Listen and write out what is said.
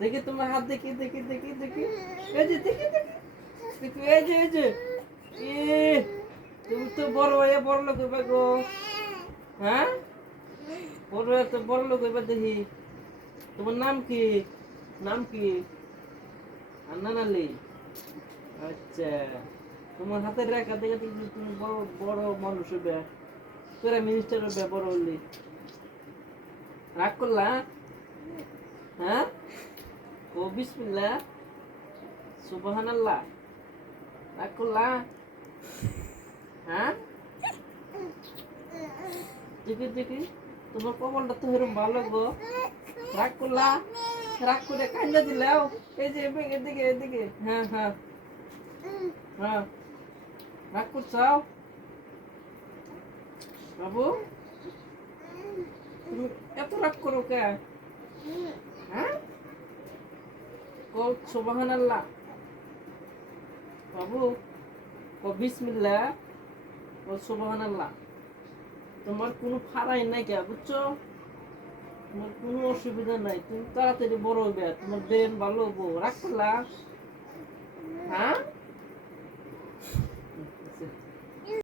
দেখি তোমার হাত, দেখি দেখি দেখি দেখি, এই যে দেখি দেখি দেখি, এই যে এই যে, এ তুমি তো বড় হয়ে বড় লোক হইবা গো। হ্যাঁ, বড় হয়ে তো বড় লোক হইবা দেখি। তোমার নাম কি? নাম কি? হান্নান আলী। আচ্ছা, তোমার হাতের রেখা দেখে দেখি তুমি বড় বড় মানুষ হবে, তোরা মিনিস্টার হবে বড় হলি। রাগ করলা? হ্যাঁ, ও বিসমিল্লাহ, সুবহানাল্লাহ। রাগ করলা? হ্যাঁ, দেখি দেখি, তোমার কপালটা তো এরকম ভালো গো। রাগ করলা? রাগ করে কান্দা দিলাও। এই যে এদিকে এদিকে, হ্যাঁ হ্যাঁ হ্যাঁ, রাগ করছাও বাবু? তুমি এত রাগ করো কে? হ্যাঁ, ও সুবহানাল্লাহ বাবু, ও বিসমিল্লাহ, ও সুবহানাল্লাহ। তোমার কোনো ফাড়াই নাই কে, বুঝছো? তোমার কোনো অসুবিধা নাই, তুমি তাড়াতাড়ি বড় হবে, তোমার ব্রেন ভালো হবো। রাগ করলা? হ্যাঁ।